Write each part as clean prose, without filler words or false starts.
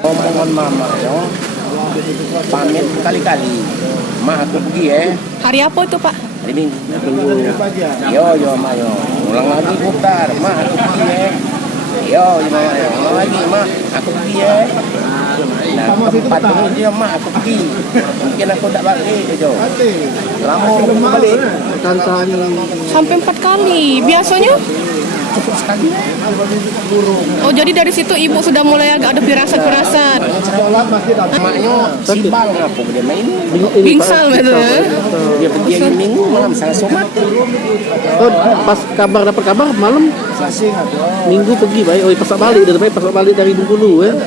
Omongan mama yo, pamit kali-kali. Ma aku pergi Hari apa itu Pak? Hari Minggu. Yo ma yo. Ulang lagi putar. Ma aku pergi Yo mama yo. Ulang lagi ma aku pergi Nah tempat ini dia ma aku pergi. Mungkin aku tak balik jo. Lama aku balik. Sampai 4 kali. Biasanya? Cukup sekali. Oh jadi dari situ ibu sudah mulai agak ada firasat-firasat. Maknya simbang apa dia main. Bingsal betul. Dia pergi hari Minggu malam salah somat. Oh, pas dapat kabar malam Minggu pergi baik. Oh, pas balik dari Bengkulu ya.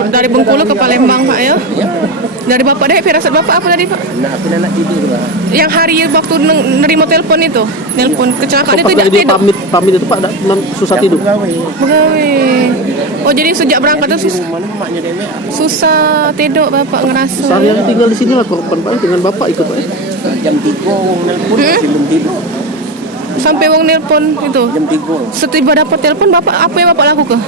Dari Bengkulu ke Palembang Pak ya? Dari Bapak deh, firasat Bapak apa tadi Pak? Nah, aku nak tidur lah. Yang hari waktu nerima telepon itu, telepon kecelakaan itu Pas dia pamit itu Pak susah tidur. Pegawai. Oh jadi sejak berangkat itu susah tidur Bapak ngerasa. Sehari-hari tinggal di sini lah korban Pak dengan Bapak ikut Pak. Jam 3 wong nelpon masih belum tidur. Sampai wong nelpon itu. Jam 3. Setiba dapat telepon Bapak apa yang Bapak lakukan?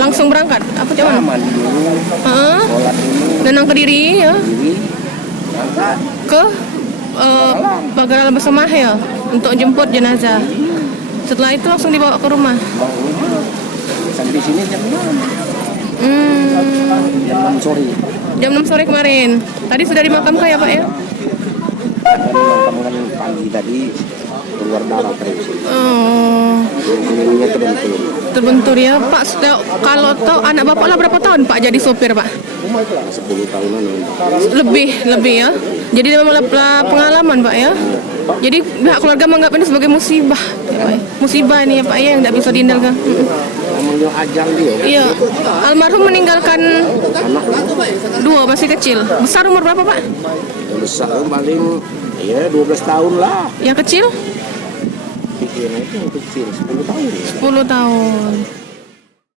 Langsung berangkat? Apa cuman? Mandi dulu. Sholat dulu. Nenang ke diri ya? Berangkat. Ke Pagaralan bersama ya untuk jemput jenazah. Setelah itu langsung dibawa ke rumah. Sampai sini jam 6. Jam 6 sore. Jam 6 sore kemarin. Tadi sudah dimakamkan ya Pak ya? Pemakaman pagi tadi keluar darah terus. Terbentur ya Pak. Kalau tahu anak Bapak lah berapa tahun Pak jadi sopir Pak? 10 tahunan. Lebih ya. Jadi memang pengalaman Pak ya. Jadi pihak keluarga menganggap ini sebagai musibah. Ya, Pak. Musibah ini ya Pak ya yang tidak bisa dihindarkan. Namanya ajal dia. Iya. Almarhum meninggalkan 2 masih kecil. Besar umur berapa Pak? Besar paling 12 tahun lah. Yang kecil? Yang kecil 10 tahun. 10 tahun.